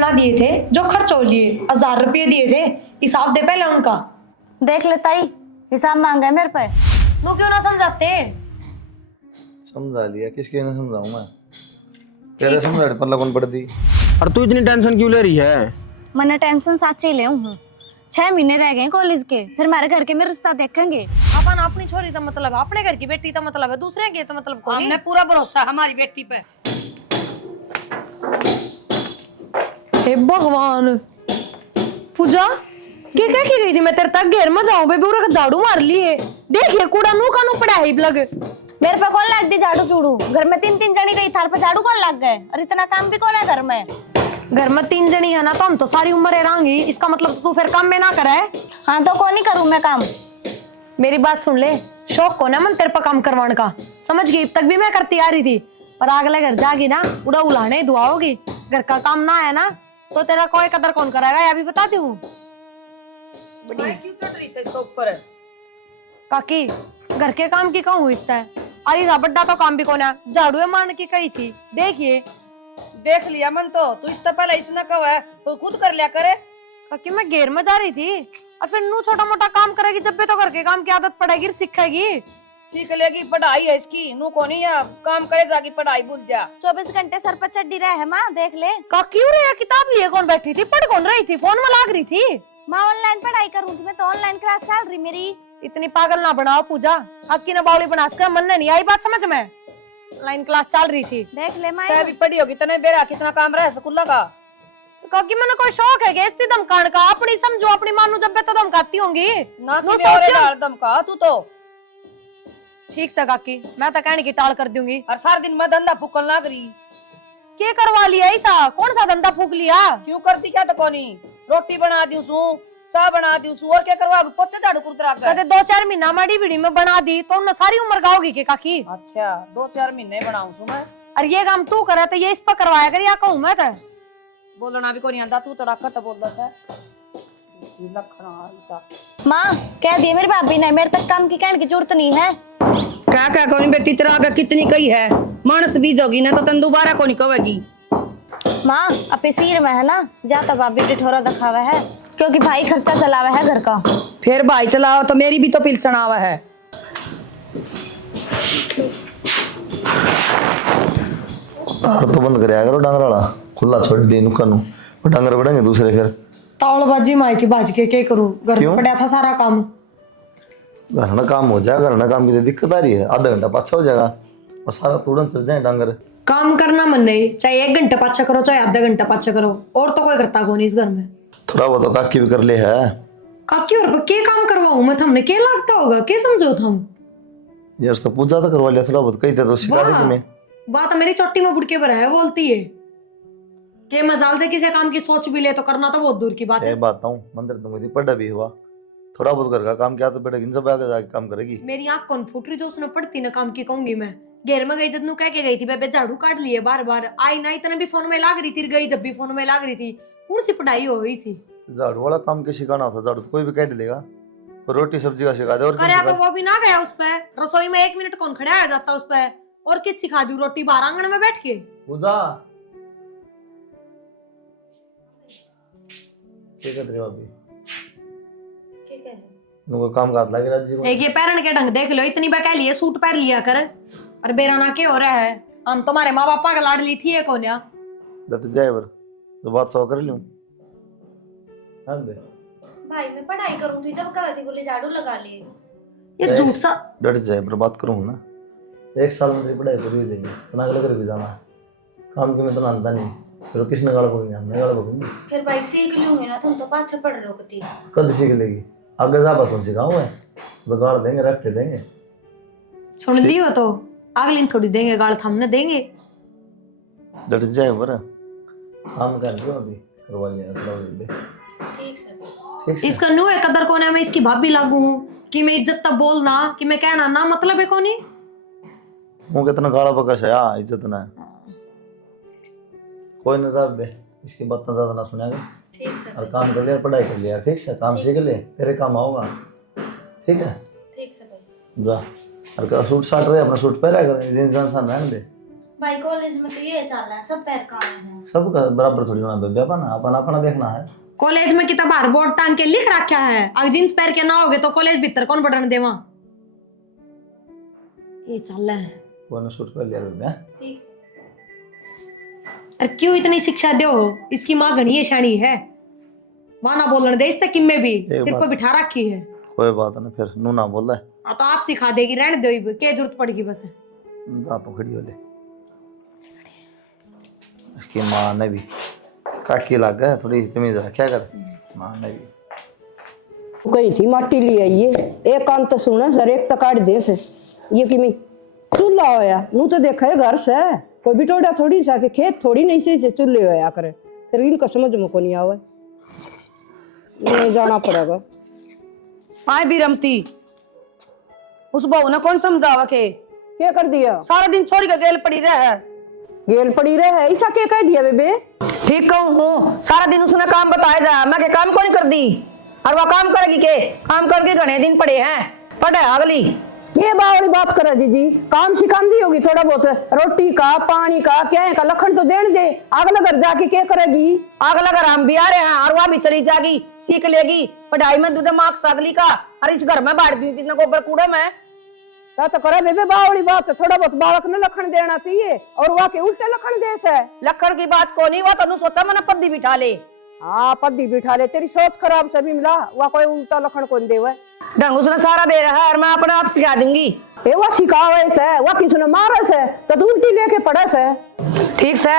ना दिए थे जो खर्च हो लिए, 1000 रुपये दिए थे, हिसाब दे पहले उनका। देख ले ताई, हिसाब मांगा है मेरे पे। तू क्यों ना समझाते? समझा लिया, किसके ने समझाऊं मैं? तेरे समझा पल्ला कौन पड़ दी? और तू इतनी टेंशन क्यों ले रही है? मैंने टेंशन सच ही ले हूँ। 6 महीने रह गए कॉलेज के, फिर हमारे घर के में रिश्ता देखेंगे। अपन अपनी छोरी का मतलब है, अपने घर की बेटी का मतलब है, दूसरे के तो मतलब कोई हमने नहीं। पूरा भरोसा हमारी बेटी पे। हे भगवान, पूजा क्या कह के गई थी मैं तेरे तक? घर में जाऊं बेबी, पूरा झाड़ू मार लिए। देखिए कूड़ा नू का नू पड़ा है लग। मेरे पे कौन लग दी झाड़ू चूड़ू? घर में 3-3 जनी गई, थार पे झाड़ू कौन लग गए? और इतना काम भी कौन है घर में? घर में 3 जनी है ना, तो हम तो सारी उम्र रहेंगी, इसका मतलब तू फिर काम में ना करे। हाँ तो कौन ही करूँ मैं काम? मेरी बात सुन ले, शौक को ना मन तेरे पर काम करवाने का, समझ गई? अब तक भी मैं करती आ रही थी, पर अगले घर जागी ना उड़ा उलाने दुआ होगी। घर का काम ना है ना तो तेरा कोई कदर कौन कराएगा, ये भी बता दी हूँ। मैं क्यों चढ़ रही है इसके ऊपर? काकी घर के काम की कहूँ इसता है, अरे बड्डा तो काम भी कौन है, झाड़ू मान की कही थी। देखिए देख लिया मन तो, तू इससे पहले इसने कहा है तो खुद कर लिया करे। काकी मैं घेर में जा रही थी, और फिर नू छोटा मोटा काम करेगी जब भी तो घर के काम की आदत पड़ेगी, सीखेगी। सीख लेगी, पढ़ाई है इसकी, नू को नहीं है, काम करे जागी पढ़ाई भूल जा। 24 घंटे सर पर चढ़ी रहे है माँ, देख ले। काकी उरे किताब लिए कौन बैठी थी, पढ़ कौन रही थी, फोन में लाग रही थी? माँ ऑनलाइन पढ़ाई करूँ तुम्हें तो ऑनलाइन क्लास चल रही मेरी। इतनी पागल ना बनाओ पूजा, आपकी ना बावली बना सके, मन नहीं आई बात समझ में। लाइन क्लास चल रही थी। देख ले माँ, तै भी पढ़ी होगी, तने बेरा कितना काम रहा स्कूल का। काकी मैंने कोई शौक है इस धमकान का? अपनी समझो, अपनी मानू जब भी तो धमकाती होंगी ना नो कि और सोचो। डाल धमका तू तो। ठीक से काकी, मैं तो कहने की टाल कर दूंगी। और सारा दिन मैं धंधा फूकल ना करी। क्या करवा लिया ऐसा? कौन सा धंधा फूक लिया? क्यों करती क्या तो कोनी? रोटी बना दी सू, चाय बना दी सू, और क्या करवा? पोछा झाड़ू कुतरा कर। कहते 2-4 महीना माड़ी बीड़ी में बना दी तो उन्हें सारी उम्र गाओगी के काकी? अच्छा 2-4 महीने बनाऊं सू मैं। और ये काम तू करे तो ये इस पर करवाया कर, या कहूँ मैं तो? बोलना भी कोनी आंदा, तू तड़ा कर तो बोल दस है। लखना ऐसा माँ कह दिए मेरी भाभी ने, मेरे तक काम की कहने की जरूरत नहीं है। क्या कोनी बेटी, तेरा आगे कितनी कही है, मानस बीजोगी ना तो तन दोबारा कोनी कहेगी। माँ अपने सिर में है ना, जाता भाभी टिठोरा दिखावा है, क्योंकि भाई खर्चा चलावा है घर का। फिर भाई चलाओ तो मेरी भी तो पिलसन आवा है। तो बंद कर करो डांगर वाला, खुला छोड़ दे नुकानू, डांगर बढ़ेंगे दूसरे फिर। तावड़बाजी में आई थी बाज के, क्या करूँ? घर में क्यों? पड़ा था सारा काम। घर ना काम हो जाएगा, घर ना काम की तो दिक्कत आ रही है, आधा घंटा पाछा हो जाएगा और सारा तुरंत चल जाए डांगर। काम करना मन नहीं, चाहे 1 घंटा पाछा करो चाहे आधा घंटा पाछा करो, और तो कोई करता कौन इस घर में। थोड़ा बहुत तो काकी भी कर ले है। काकी और के काम करवाऊं मैं थमने? क्या लगता होगा, क्या समझो थम? यार तो पूजा तो करवा लिया, थोड़ा बहुत कही थे तो सिखा दी तुम्हें। बात मेरी चोटी में बुड़के पर है, बोलती है के मजाल से किसी काम की सोच भी ले तो करना तो बहुत दूर की बात है। बात हूँ मंदिर तुम पढ़ा भी हुआ, थोड़ा बहुत घर का काम क्या तो पड़ेगी, इन सब आगे जाके काम करेगी। मेरी आंख कौन फूट रही जो उसने पढ़ती ना काम की कहूंगी मैं। घेर में गई जब नू कह के गई थी बेबे झाड़ू काट लिए बार बार, आई ना इतना भी फोन में लाग रही थी, गई जब भी फोन में लाग रही थी। कौन सी पढ़ाई हो गई थी? झाड़ू वाला काम के सिखाना था, झाड़ू तो कोई भी काट लेगा, रोटी सब्जी का सिखा दे। और करे तो वो भी ना गया उस पे, रसोई में 1 मिनट कौन खड़ा आ जाता उस पे? और किस सिखा दी? रोटी बाहर आंगन में बैठ के। पूजा क्या कर रहे हो अभी? नुको काम काट लगे राजी को। एक ये पैरन के ढंग देख लो, इतनी बका लिए सूट पहन लिया कर, और बेराना के हो रहा है। हम तुम्हारे माँ बापा का लाडली थी ये कौन या? डट जाए बर तो बात सौ कर लूं। हां बे भाई मैं पढ़ाई करूँ थी जब कहा थी बोले झाड़ू लगा लिए। ये झूठ सा। डट जाए पर बात करूं ना, 1 साल में तेरी पढ़ाई पूरी हो जाएगी, तना अगले घर भी जाना है, काम की मैं तो जानता नहीं, फिर किसने गाल को नहीं, मैं गाल को नहीं। फिर भाई सीख लूंगे ना, तुम तो पाछे पढ़ रहे हो कती। कद सीख लेगी, आगे जा बात सिखाऊं मैं तो गाल देंगे, रख के देंगे। सुन लियो तो अगली थोड़ी देंगे गाल, थमने देंगे। डट जाए बर काम कर लियो अभी, करवा लिया थोड़ा बे। ठीक से ठीक है इसका न्यू है कदर कोने, मैं इसकी भाभी लागू हूँ कि मैं इज्जत तब बोलना कि मैं कहना ना मतलब है कोनी। मुंह कितना गाला बकश है, हां इज्जत ना कोई ना साहब बे, इसकी बात ना ज्यादा ना सुनेगा। ठीक से और काम कर लिया, पढ़ाई कर लिया, ठीक से काम सीख ले, तेरे काम आऊंगा, ठीक है? ठीक से भाई। जा और का सूट साट रहे, अपना सूट पहना कर, इंसान सा रहने दे, भाई कॉलेज में तो ये चल रहा है, सब पैर काम है। सबका बराबर थोड़ी होना बेबे, अपना अपना अपना देखना है। कॉलेज में कितना बार बोर्ड टांग के लिख रखा है, अगर जींस पहन के ना होगे तो कॉलेज भीतर कौन बढ़ने देवा। ये चल रहा है। वो ने शूट कर लिया बेबे। ठीक अरे क्यों इतनी शिक्षा दो, इसकी माँ घनी शानी है, माना बोलने दे इस तक किम्मे भी सिर पर बिठा रखी है। कोई बात नहीं, फिर नू ना बोल रहा हाँ तो आप सिखा देगी, रहने दो, क्या जरूरत पड़ेगी बस। जा तो खड़ी हो ले। इसकी माँ ने भी काकी लग गया, थोड़ी तमीज रखा कर। माँ ने भी कही थी माटी ले आइए, एक कान तो सुना सर, एक तो काट दे से। ये कि मैं चूल्हा होया नू तो देखा है घर से, कोई बिटोड़ा थोड़ी सा के खेत थोड़ी नहीं से चूल्हे होया करे, फिर इनका समझ में को नहीं आवे, नहीं जाना पड़ेगा। आए भी रमती उस बहू ने कौन समझावा के क्या कर दिया? सारा दिन छोरी का गेल पड़ी रहे है। गेल पड़ी रहे है, ऐसा क्या कह दिया बेबे? ठीक कहूँ हूँ, सारा दिन उसने काम बताया जा, मैं के काम कौन कर दी, और वह काम करेगी के? काम करके घने दिन पड़े हैं, पढ़े अगली। ये बावड़ी बात करे जी, काम सिखांदी होगी थोड़ा बहुत, रोटी का पानी का क्या है का लखन तो देने दे, अगला घर जाके क्या करेगी? अगला घर हम भी आ रहे हैं और वह भी चली जाएगी, सीख लेगी पढ़ाई में दूध मार्क्स अगली का, और इस घर में बांट दी कितने गोबर कूड़े में। क्या तो करे बेबे, बावड़ी बात, थोड़ा बहुत बालक ने लखन देना चाहिए, और वहाँ के उल्टे लखन दे से। लखन की बात को नहीं, वो तनु सोचा मैंने पद्दी बिठा ले। हाँ पद्दी बिठा ले, तेरी सोच खराब से भी मिला, वह कोई उल्टा लखन कौन देवे? ढंग उसने सारा दे रहा है और मैं अपने आप सिखा दूंगी। ए वह सिखावे से, वह किसने मारे से, तो तू उल्टी लेके पड़े से। ठीक से,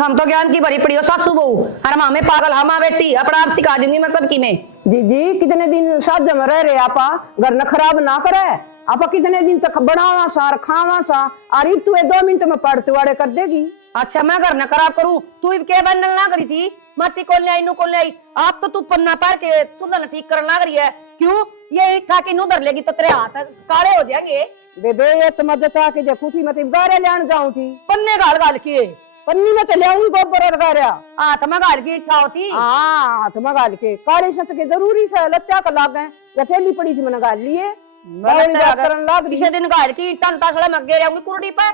हम तो ज्ञान की भरी पड़ी हो सासू बहू, और माँ में पागल हमा बेटी, अपना आप सिखा दूंगी मैं सबकी में। जी कितने दिन साथ में रह रहे आपा, घर न खराब ना करे, आपा कितने दिन तक बनावा सा खावा सा, और तू 2 मिनट में पढ़ते वाड़े कर देगी। अच्छा मैं घर न खराब करूं, तू क्या बंडल ना करी थी, मट्टी कौन ले आई नू कौन ले आई, आप तो तू पन्ना पार के चूल्हा न ठीक करना रही है। क्यों ये ईट ठाके नू धर लेगी तो तेरे हाथ काले हो जाएंगे। बेबे ये तो मदद आके देखू थी, मतलब गारे लेने जाऊं थी, पन्ने गाल गाल के पन्नी में तो ले आऊंगी गोबर और गारा, हाथ में गाल की इट्ठा होती। हाँ हाथ में गाल के काले सत के जरूरी से लत्या का लाग गए, या थैली पड़ी थी मैंने गाल लिए, किसी दिन गाल की टन टासड़ा में गे रहूंगी कुरडी पे,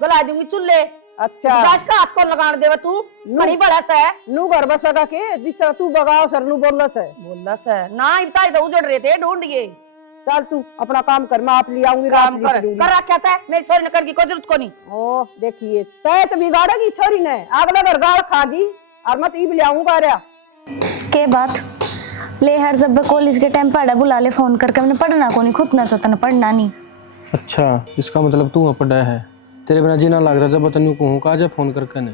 गला दूंगी चूल्हे। अच्छा गाज का हाथ कौन लगाने देवे तू, बड़ी बड़ा सा है नू घर बसगा के, जिस तरह तू बगाओ सर नू बोलस है, बोलस है ना, इतना तो उजड़ रहे थे ढूंढिए। चल तू अपना काम कर, मैं आप ले आऊंगी, काम रात कर लिख कर रखा था, मेरी छोरी ने करके कोई जरूरत को नहीं। ओ देखिए तय तो बिगाड़ेगी छोरी ने, अगला घर गाल खागी, और मैं तो ले आऊंगा रहा। के बात ले हर जब कॉलेज के टाइम पढ़ा बुला ले फोन करके, मैंने पढ़ना को नहीं, खुद ना तो तने पढ़ना नहीं। अच्छा इसका मतलब तू पढ़ा है, तेरे बिना जीना लग रहा, जब बतनू कहूँ का जब फोन करके ने।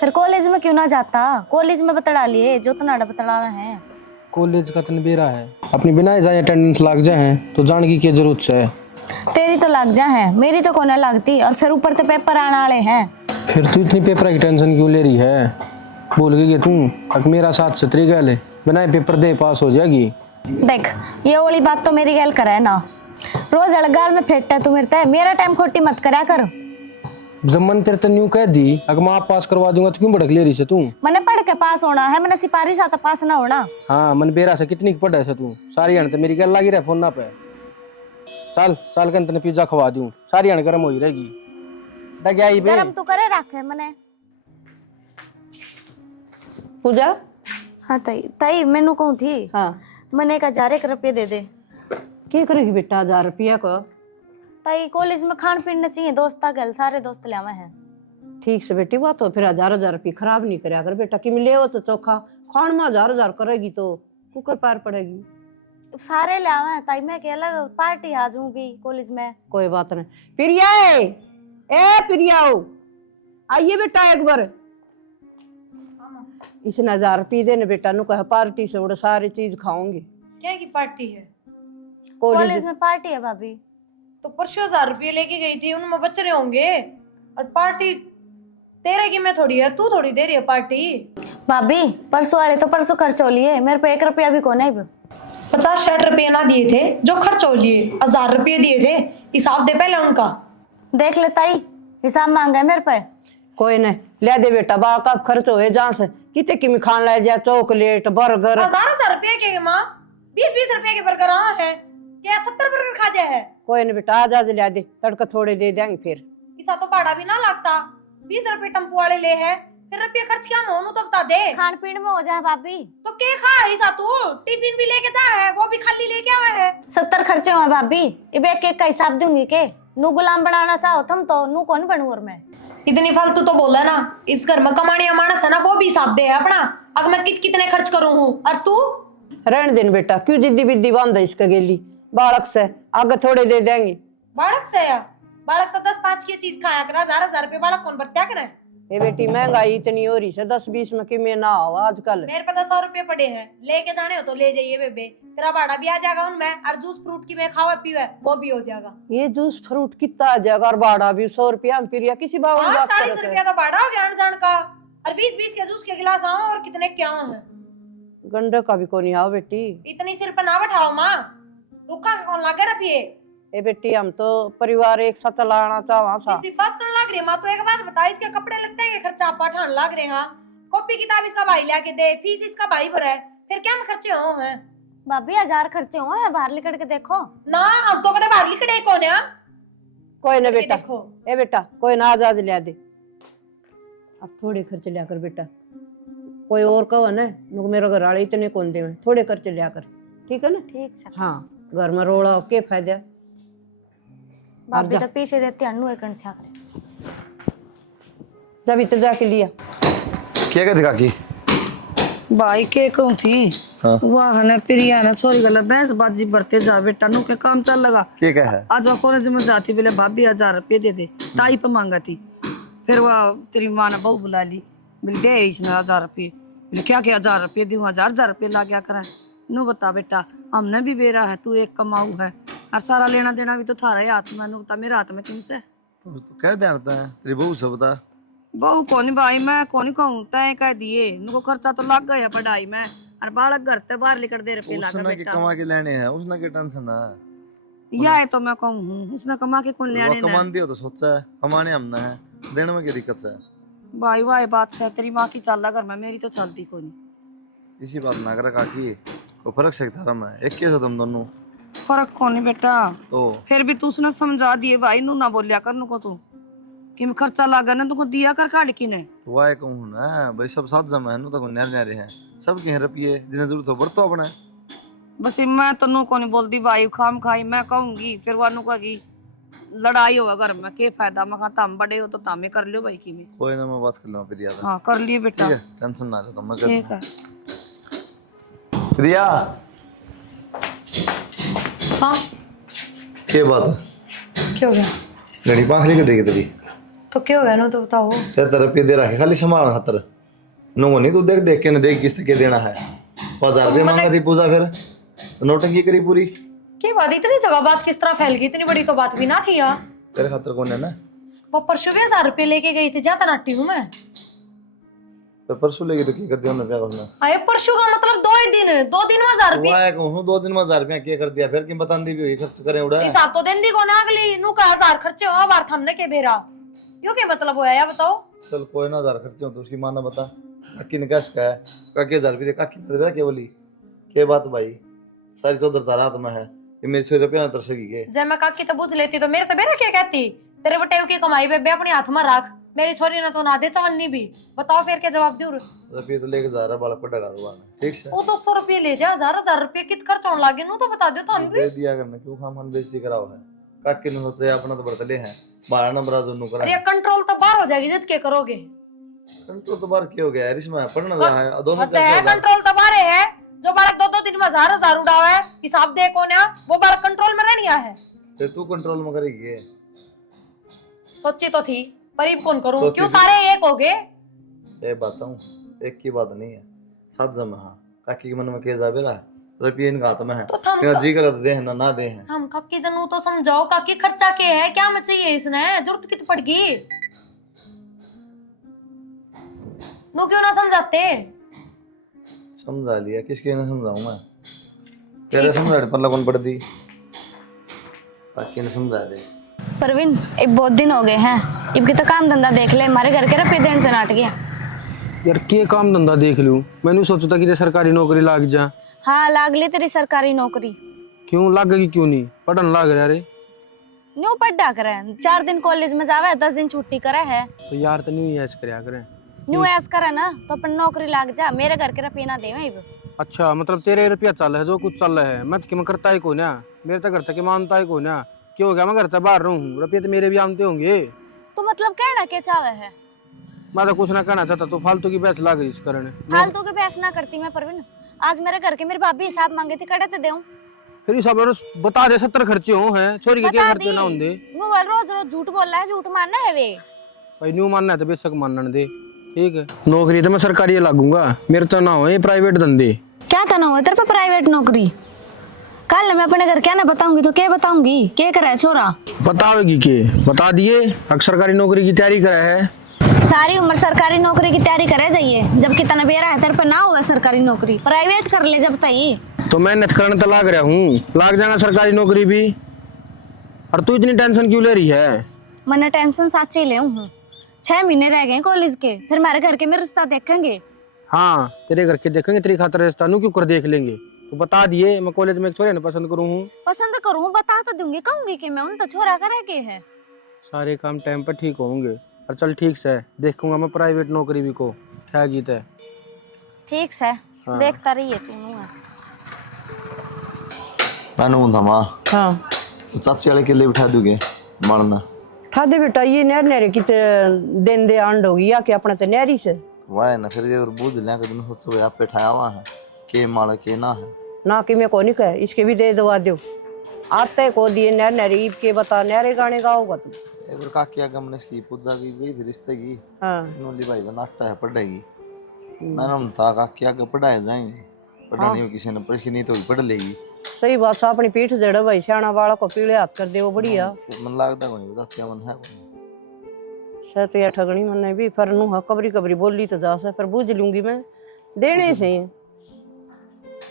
फिर कॉलेज में क्यों ना जाता, कॉलेज में बतला लिए जो तनाड़ा बतलाना है। कॉलेज का तन बेरा है, अपनी बिना जाए अटेंडेंस लाग जाए तो जान की क्या जरूरत है। तेरी तो लग जा है, मेरी तो कोना लगती, और फिर ऊपर से पेपर आने वाले हैं। फिर तू इतनी पेपर की टेंशन क्यों ले रही है, भूल गई तू अब मेरा साथ से तेरी गल है, बिना पेपर दे पास हो जाएगी। देख ये वाली बात तो मेरी गल करे ना, रोज अलगाल में फेंटता तू मेरा टाइम खोटी मत करा कर। जब मन तेरे तन यूं कह दी अगर मैं आप पास करवा दूंगा तो क्यों भड़क ले रही से तू? मैंने पढ़ के पास होना है, मैंने सिपाही साथ पास ना होना। हाँ मन बेरा से कितनी पढ़ा है तू, सारी हण तो मेरी गल लगी रहे फोन ना पे। चल चल के तने पिज्जा खवा दूं, सारी हण गर्म हो ही रहेगी। गरम तू करे रखे मैंने। पूजा हाँ ताई मैनू कहूँ थी, हाँ मैंने 1000 रुपये दे दे। क्या करेगी बेटा 1000 रुपया को? ताई कॉलेज में खान पीना चाहिए, दोस्ता गल सारे दोस्त लावा हैं। ठीक से बेटी बात तो फिर 1000 रुपये खराब नहीं करे अगर बेटा, कि मिले हो तो चोखा खान में 1000 करेगी तो कुकर पार पड़ेगी। सारे लावा हैं ताई, मैं अकेला पार्टी आ जाऊं भी कॉलेज में। कोई बात नहीं। प्रिया ए प्रिया आइए बेटा एक बार, इसने 1000 रुपये देने बेटा नु कहे पार्टी से बड़े सारी चीज खाऊंगी। क्या की पार्टी है? कॉलेज में पार्टी है भाभी। तो परसों 1000 रुपये लेके गई थी, उनमें बच रहे होंगे, और पार्टी तेरे की मैं थोड़ी है, तू थोड़ी दे रही है पार्टी। भाभी परसों वाले तो परसों खर्च हो लिए, मेरे पे 1 रुपया भी कौन है। 50-60 रुपये ना दिए थे जो खर्च हो लिए, 1000 रुपये दिए थे, हिसाब दे पहले उनका। देख ले ताई हिसाब मांगा है मेरे पे। कोई नहीं ले दे बेटा, बाल का खर्च होए जहाँ से कितने की खान ला जा, चॉकलेट बर्गर। 1000 रुपये के माँ 20-20 रुपये के बर्गर है, क्या 70 बर्गर खा जाए है? कोई नहीं बेटा आज ले दे, तड़का थोड़े दे देंगे फिर। इसा तो भाड़ा भी ना लगता। 20 रुपए टेम्पो वाले ले है, फिर रुपये खर्च क्या मोनू तो बता दे। खान पीन में हो जाए भाभी। तो के खा इसा तू? टिफिन भी लेके जा है, वो भी खाली लेके आवा है। 70 खर्चे हुए भाभी, इब एक एक का हिसाब दूंगी के। नू गुलाम बनाना चाहो तुम तो नू कौन बनू और मैं। इतनी फालतू तो बोला ना, इस घर में कमाने मानस है ना, वो भी हिसाब दे है अपना। अगर मैं कितने खर्च करूं हूँ, और तू रहने देन बेटा, क्यों जिद्दी बिद्दी बांधा इसका गेली। बालक से आगे थोड़े दे देंगे। बालक से या बालक तो 10-5 की चीज खाया कर, 1000 रुपए बालक कौन बर्त्या करे। ए बेटी महंगाई इतनी हो रही है, 10-20 में कि में ना हो आजकल। मेरे पे तो 100 रुपए पड़े हैं, लेके जाने हो तो ले जाइए बेबे। तेरा भाड़ा भी आ जाएगा उनमें, और जूस फ्रूट की मैं खावा पीवा वो भी हो जाएगा। ये जूस फ्रूट कितना आ जाएगा, और भाड़ा भी 100 रुपया में फिर या किसी बाबा हाँ, बात 40 करते रुपया तो भाड़ा हो गया आने जान का। और 20-20 के जूस के गिलास आओ, और कितने क्या है। गंडे का भी कोनी आओ बेटी। इतनी सिर पर ना बैठाओ माँ, रुका के कौन लागे रुपये। ए बेटी हम तो परिवार एक साथ लाना चाहवा सा। किसी बात करने लग रही है माँ, तो एक बात बता, इसके कपड़े लगते हैं खर्चा आप ठान लग रहे हैं। कॉपी किताब इसका भाई लाके दे, फीस इसका भाई भरा है, फिर क्या में खर्चे हो हैं। भाभी 1000 खर्चे हुए हैं, बाहर लिकड़ के देखो ना अब तो कदे बाहर लिखड़े कौन है। कोई ना बेटा, देखो ए बेटा कोई ना आजाद लिया दे। अब थोड़े खर्चे लिया कर बेटा, कोई और कहो ना मेरे घर वाले इतने कौन दे, थोड़े खर्चे लिया कर, ठीक है ना। ठीक से। हाँ घर में रोड़ा हो के फायदा। भाभी तो पीछे देती अन्नू एक छा करे। जब इधर जाके लिया क्या कहते काकी? भाई के कहूँ थी हाँ। वाह ने प्रिया ने छोरी गला बैंस बाजी बढ़ते जा बेटा नु के काम चल लगा। क्या कहा है? आज वो कॉलेज में जाती बोले भाभी 1000 रुपये दे दे, ताई पे मांगा थी। फिर वह तेरी माँ ने बहू बुला ली, बोले दे इसने 1000 रुपये। बोले क्या क्या 1000 रुपये दूँ, 1000 रुपये ला क्या करें। नू बता बेटा, हमने भी बेरा है, तू एक कमाऊ है, और सारा लेना देना भी तो थारा ही हाथ में। नू बता मेरे हाथ में किन से। तो कह देता है तेरी बहू से बता। बहू कौन भाई, मैं कौन कहूँ, तय कह दिए नुको खर्चा तो लग गया पढ़ाई में, और बालक घर से बाहर लिकड़ दे रुपये लागा उसने के बेटा। कमा के लेने हैं, उसने के टेंशन है। या है तो मैं कहूँ उसने कमा के कौन वो लेने ना। कमाती हो तो सोचा है, कमाने हमने है, देने में क्या दिक्कत है। भाई वाह बात से तेरी माँ की चाल घर में, मेरी तो चलती कोई नहीं। इसी बात ना करे काकी, कोई फर्क सकता रहा मैं एक कैसे तुम दोनों फर्क कौन है बेटा, तो फिर भी तू उसने समझा दिए भाई, नू ना बोलिया कर नुको तू कि मैं खर्चा लागा ना तुको दिया कर काट की ने। तो वाह कहूँ ना भाई, सब साथ जमा है नु तो न्यारे न्यारे हैं, सब के हैं रुपये जिन्हें जरूरत हो बरतो अपना। बस मैं तो नू को नहीं बोलती भाई, खाम खाई मैं कहूंगी, फिर वह नु कहेगी लड़ाई होगा घर में, के फायदा। मैं कहा तुम बड़े हो तो तामे कर लियो भाई की में। कोई ना मैं बात कर लूँगा प्रिया से। हाँ कर लिए बेटा, ठीक है टेंशन ना ले, तो मैं कर ठीक है। प्रिया हाँ क्या बात है? क्या हो गया? लड़ी पाखली कट रही तेरी, तो क्या हो गया ना, तो बताओ। फिर तेरा रुपये दे रहा है खाली सामान खातर, नो नहीं तू देख देख के न देख किस के देना है। 5000 रुपये मांगा थी पूजा, फिर नोटंकी करी पूरी। क्या बात, इतनी जगह बात किस तरह फैल गई? इतनी बड़ी तो बात भी ना थी यार। तेरे खातर कौन है ना, वो परसों भी 1000 रुपये लेके गई थी, ज्यादा नाटी हूँ मैं। तो परसों लेगी तो क्या कर दिया उन्होंने, क्या करना। अरे परसों का मतलब 2 ही दिन, 2 दिन में 1000 रुपये। वाह कहूँ 2 दिन में 1000 रुपया क्या कर दिया, फिर कि बता दी भी खर्च करें उड़ा। हिसाब तो दिन दी को ना अगली नु का 1000 खर्चे हो बार थमने के बेरा, यो क्या मतलब होया या बताओ। चल कोई ना 1000 खर्चे हो तो उसकी माँ ने बता, काकी ने क्या है काकी 1000 रुपये काकी ने क्या बोली, क्या बात भाई सारी चौधर तारा में है, ये मेरे 6 रुपये ना तरसेगी के। जब मैं काकी तो बुझ लेती तो मेरे तो बेरा क्या कहती, तेरे बटेव की कमाई बेबे अपने हाथ में रख, मेरी छोरी ने तो ना दे चवन्नी भी। बताओ फिर क्या जवाब दूर। रुपये तो लेके जा रहा बालक पर डगा दुआ ठीक से। वो तो 100 रुपये ले जा, 1000 रुपये कित खर्च होने लागे नु तो बता दो तो हम भी। दे दिया करना, क्यों खाम बेइज्जती कराओ है। काकी ने सोचा अपना तो बर्तले हैं, 12 नंबर जो नु करा। अरे कंट्रोल तो बाहर हो जाएगी, जिद के करोगे। कंट्रोल तो बाहर क्या हो गया यार, इसमें पढ़ना रहा है दोनों होता है कंट्रोल तो बाहर है, जो बालक 2-2 दिन में 1000 उड़ावा है, हिसाब दे कौन है, वो बालक कंट्रोल में रहनिया है। फिर तू कंट्रोल में करेगी। सोची तो थी परीब कौन करूं, सोची क्यों थी। सारे एक हो गए। ये बताऊं एक की बात नहीं है, साथ जमा। हाँ काकी के मन में क्या जाबे रहा, रुपये इनका हाथ में है, तो थम क्या जी करा तो दे है ना दे है। हम काकी दनू तो समझाओ, काकी खर्चा के है, क्या में चाहिए इसने, जरूरत कित पड़गी। नु क्यों ना समझाते। समझा लिया, किसके ने समझाऊं मैं, तेरे समझाने पर लगन पड़ दी, काकी ने समझा दे। परवीन एक बहुत दिन हो गए हैं, इनके तो काम धंधा देख ले, हमारे घर के रुपये देने से नाट गया। यार के काम धंधा देख लूं, मैंने सोचा था कि सरकारी नौकरी लाग जा। हाँ लाग ली तेरी सरकारी नौकरी। क्यों लागेगी, क्यों नहीं, पढ़न लाग रहा रे। न्यू पढ़ा करे, 4 दिन कॉलेज में जावे, 10 दिन छुट्टी करे है। तो यार तो नहीं ऐश करया करें। न्यू ऐस करे ना तो अपन नौकरी लाग जा, मेरे घर के रुपये ना देवे। अच्छा मतलब तेरे रुपया चल है, जो कुछ चल रहा है मैं तो करता ही को ना, मेरे तो घर तक मानता ही को ना। क्यों हो गया, मैं घर से बाहर रहूँ, रुपये तो मेरे भी आनते होंगे। तो मतलब कहना क्या चाहे है? मैं तो कुछ ना कहना चाहता, तो फालतू की बहस लाग रही इस कारण। फालतू के बहस ना करती मैं परवीन। आज मेरे घर के मेरी भाभी हिसाब मांगे थी, कड़े तो देऊं। फिर ये सब बता दे, 70 खर्चे हो हैं, छोरी के क्या बता खर्चे दी। ना होंगे। मोबाइल रोज रोज झूठ बोल रहा है, झूठ मानना है वे। भाई न्यू मानना है तो बेशक मानना दे, ठीक है। नौकरी तो मैं सरकारी लागूंगा, मेरे तो ना हो ये प्राइवेट धंधे। क्या करना हुआ तेरे पे प्राइवेट नौकरी? कल मैं अपने घर क्या ना बताऊंगी तो क्या बताऊंगी, क्या करे छोरा? बताओगी के बता दिए, अब सरकारी नौकरी की तैयारी करा है। सारी उम्र सरकारी नौकरी की तैयारी करे जाइए, जब कितना बेरा है तेरे पे ना हुआ सरकारी नौकरी, प्राइवेट कर ले जब तई। तो मेहनत करने तो लाग रहा हूँ, लाग जाएगा सरकारी नौकरी भी। और तू इतनी टेंशन क्यों ले रही है? मैंने टेंशन सच्ची ले हूँ। 6 महीने रह गए कॉलेज के, फिर हमारे घर के में रिश्ता देखेंगे। हाँ तेरे घर के देखेंगे, तेरी खातर रिश्ता नू क्यों कर देख लेंगे। तो बता दिए, मैं कॉलेज में एक छोरे ने पसंद करूँ हूँ। पसंद करूँ बता तो दूंगी, कहूंगी कि मैं उन तो छोरा करे के है। सारे काम टाइम पर ठीक होंगे। और चल ठीक से देखूंगा मैं प्राइवेट नौकरी भी को, क्या गीत है। ठीक से हाँ। देखता रहिए तू नु। मैंने धमा हाँ चाची वाले किले बिठा दोगे मारना ठादे बेटा, ये नहर नहरे की दिन दे आंड होगी या कि अपने तो नहरी से वाह ना, फिर ये बूझ लिया कि तुम खुद से आप पे ठाया हुआ है के माला के ना है ना कि मैं को नहीं कहे, इसके भी दे दवा दो। आते को दिए नहर नहरे ईब के बता, नहरे गाने गाओगा तू। एक बार काकी आगे हमने इसकी पूजा की गई थी रिश्ते की, हाँ नोली भाई बनाता है पढ़ेगी। मैंने उनका काकी आगे पढ़ाए जाएंगे, पढ़ानी हो किसी ने पढ़ी नहीं तो भी पढ़ लेगी। सही बात सा, अपनी पीठ जड़ भाई सियाना वाला को पीले हाथ कर दे वो बढ़िया। मन लगता कोई चाची मन है कोई सत या ठगनी मन भी पर नु हाँ कबरी कबरी बोली तो जा से, पर बुझ लूंगी मैं देने से ही।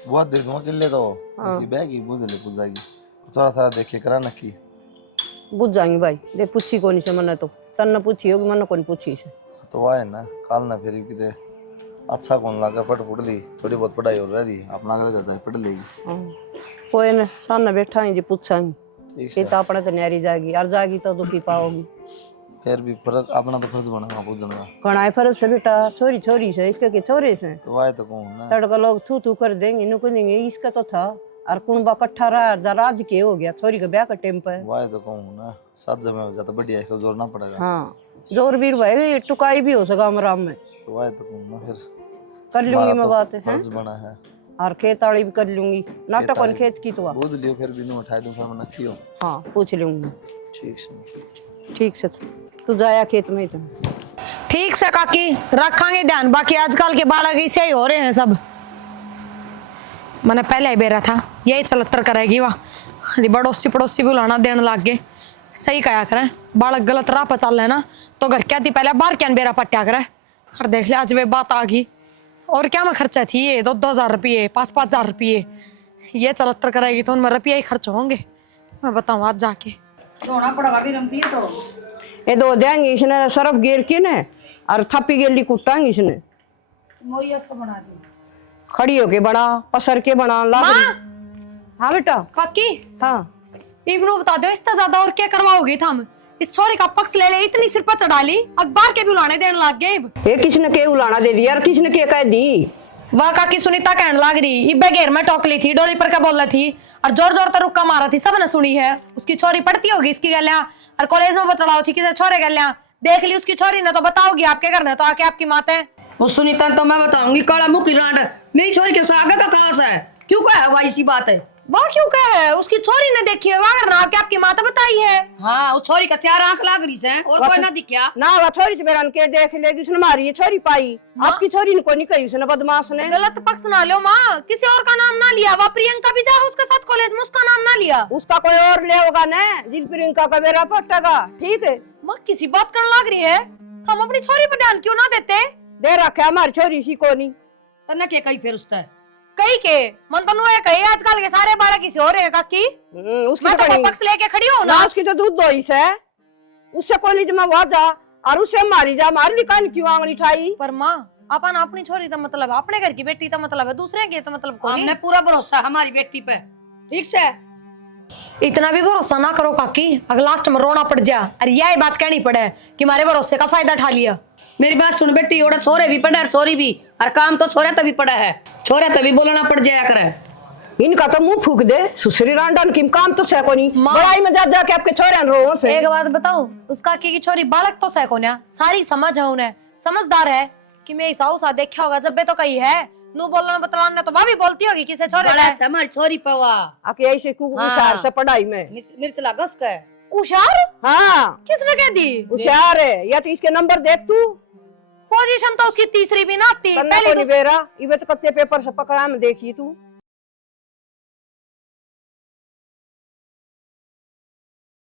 बहुत दे दूंगा किले तो बैगी बुझ ले पूजा की थोड़ा सा देखे करा न की बुझ जाएंगी भाई। दे पूछी कोनी से मन तो तन न पूछी होगी, मन कोनी पूछी से। तो वाह ना काल ना फिर किते अच्छा कौन लगा पढ़ ली, थोड़ी बहुत पढ़ाई हो रही अपना अगले जाता है पढ़ लेगी। कोई न सामने बैठा ही जी पूछांगी, ठीक ये है तो अपने तो न्यारी जाएगी और जाएगी तो दुखी पाओगी। फिर भी फर्ज अपना तो फर्ज बना पूछने का। घना फर्ज से बेटा, छोरी छोरी से इसके के छोरे से तो वाह तो कहूँ ना तड़का लोग थू थू कर देंगे, नु कहेंगे इसका तो था और कुणबा कट्ठा रहा राज के हो गया, छोरी का ब्याह का टेम पे। वाह तो कहूँ ना साथ जमे हो जाता बढ़िया, इसको जोर ना पड़ेगा। हाँ जोर वीर भाई टुकाई भी हो सका आराम में। तो वाह तो कहूँ ना फिर कर लूंगी मैं बात है फर्ज बना है और खेत आड़ी भी कर लूंगी, नाटक और खेत की तो बुझ लियो फिर भी नहीं उठाई दूं फिर मैं नखियो। हाँ पूछ लूंगी। ठीक से ठीक से तू जाया खेत में तुम। ठीक से काकी रखांगे ध्यान, बाकी आजकल के बालक ऐसे ही हो रहे हैं सब। मैंने पहले ही बेरा था यही चलत्तर करेगी वाह, पड़ोसी पड़ोसी बुलाना देने लग गए। सही कहा करें, बालक गलत राह पर चल रहे ना तो घर क्या थी पहले बाहर क्या बेरा पट्टा करे। और देख ले आज वे बात आ गई, और क्या में खर्चा थी ये 2-2 रुपये 5-5 रुपये, ये चलत्तर करेगी तो उनमें रुपये ही खर्च होंगे। मैं बताऊँ आज जाके सोना पड़ेगा भी रमती है तो ये दो देंगे इसने सरफ गिर के ने और थप्पी गेली कुटांगे इसने। मोई तो बना दी खड़ी होके बना पसर के बना ला। हाँ बेटा काकी हाँ इब्रू बता दो इससे ज्यादा और क्या करवाओगे हम? इस छोरी का पक्ष ले ले, इतनी सिर पर चढ़ा ली, अखबार के भी उलाने देने लग गए। ये किसने के उलाना दे दिया और किसने के कह दी? वाह काकी सुनीता कहने लग रही इब्बे घेर में टोक ली थी, डोली पर क्या बोल रही थी और जोर जोर तक रुक्का मारा थी, सबने सुनी है। उसकी छोरी पढ़ती होगी इसकी गलियां और कॉलेज में बतलाओ थी किसे छोरे गलियां देख ली उसकी छोरी ने तो बताओगी आपके घर ने तो आके आपकी माता है। वो सुनीता तो मैं बताऊंगी काला मुंह की रांड मेरी छोरी के आगे का खास है, क्यों कहा है भाई सी बात है। वाह क्यों कहे है, उसकी छोरी ने देखी है वहां ना आके आपकी माता बताई है। हाँ उस छोरी का 4 आंख लाग रही है और कोई ना दिखा ना वो छोरी बेरन के देख लेगी उसने मारी है छोरी पाई, आपकी छोरी ने कोई नहीं कही उसने बदमाश ने। गलत पक्ष ना लो माँ, किसी और का नाम ना लिया। वह प्रियंका भी जा उसके साथ कॉलेज में, उसका नाम ना लिया। उसका कोई और ले होगा ना जिन प्रियंका का बेरा पटेगा। ठीक है माँ किसी बात करने लग रही है, हम अपनी छोरी पर ध्यान क्यों ना देते? दे रखे हमारी छोरी सी को नहीं तन्ना के कही फिर उसका कई के मन तो है कही आजकल के सारे बालक किसी और है काकी। उसकी मैं तो तो पक्ष लेके खड़ी हूँ ना ना। उसकी तो दूध दोई से उससे कॉलेज में वहा जा और उससे मारी जा, मार निकाल क्यों आंगली उठाई। पर माँ अपन अपनी छोरी का मतलब है, अपने घर की बेटी का मतलब है, दूसरे के तो मतलब कौन हमने पूरा भरोसा हमारी बेटी पे। ठीक से इतना भी भरोसा ना करो काकी, अगर लास्ट में रोना पड़ जा। अरे यही बात कहनी पड़े कि हमारे भरोसे का फायदा उठा लिया। मेरी बात सुन बेटी, ओड़ा छोरे भी पड़ा है, छोरी भी, और काम तो छोरे तभी पड़ा है, छोरे तभी बोलना पड़ जाया करे। इनका तो मुंह फूक दे, सुसरी रांडन की काम तो सह कोनी, बड़ाई में जा जाके आपके छोरे रो से। एक बात बताओ, उस काकी की छोरी बालक तो सह कोन्या, सारी समझ है उन्हें, समझदार है कि मैं ऐसा उसा देखा होगा जब बे तो कही है नू बोलना बतलाना तो वह भी बोलती होगी किसे छोरे बड़ा है। समझ छोरी पवा आके ऐसे कुशार से पढ़ाई में मिर्च लगा उसका। उशार? हाँ किसने कह दी? होशियार है। या तो इसके नंबर देख तू, पोजीशन तो उसकी तीसरी भी ना आती पन्ना को पहली नहीं बेरा, इवे तो कत्ते पेपर से पकड़ा में देखी तू।